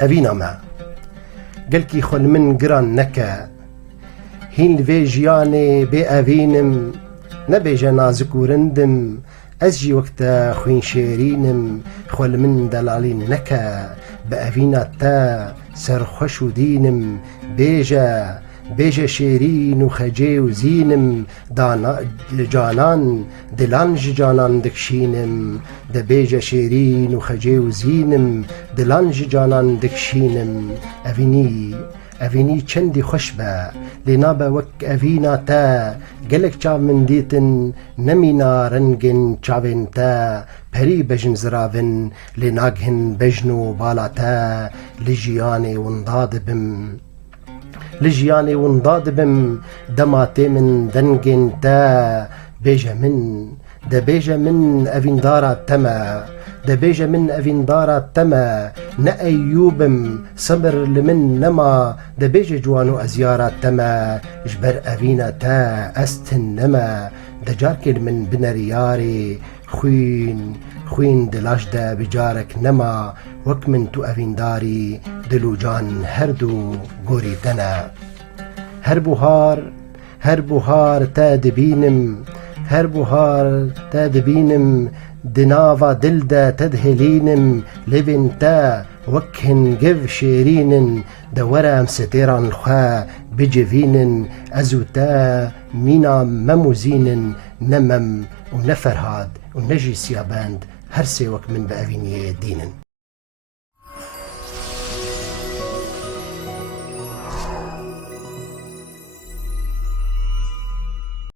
أفينا ما قلكي خل من قران نكا هين الفيجياني بأفينم نبيجا نازك ورندم أزجي وقتا خوين شيرينم خل من دلالين نكا بأفينا تا سرخوش ودينم بيجا شيرين وخجي وزينم دانا جانان دلانج جانان دكشينم دا بيجا شيرين وخجي وزينم دلانج جانان دكشينم أفيني چندي خوشبه لنابا وك أفينا تا قلق چاو من ديتن نمينا رنگن چاوين تا پري بجن زراون لناگهن بجنو بالا تا لجياني ونداد بم دماتي من دنگن تا بيجا من أفين دارا تما نأيوبم صبر لمن نما دبيجا جوانو أزيارا تما جبر أفينا تا أستن نما دجاركل من بنرياري خوين دلاش دا بجارك نما وك من تو أفين داري دلو جان هردو غوري دنا هر بوهار تا دبينم دنافا دلدا تدهلينم لبن تا وكهن قف شيرين دورا مستيران الخا بجفين أزو تا مينا مموزين نمم ونفرهاد ونجي سياباند هرسي وك من بأفيني دينن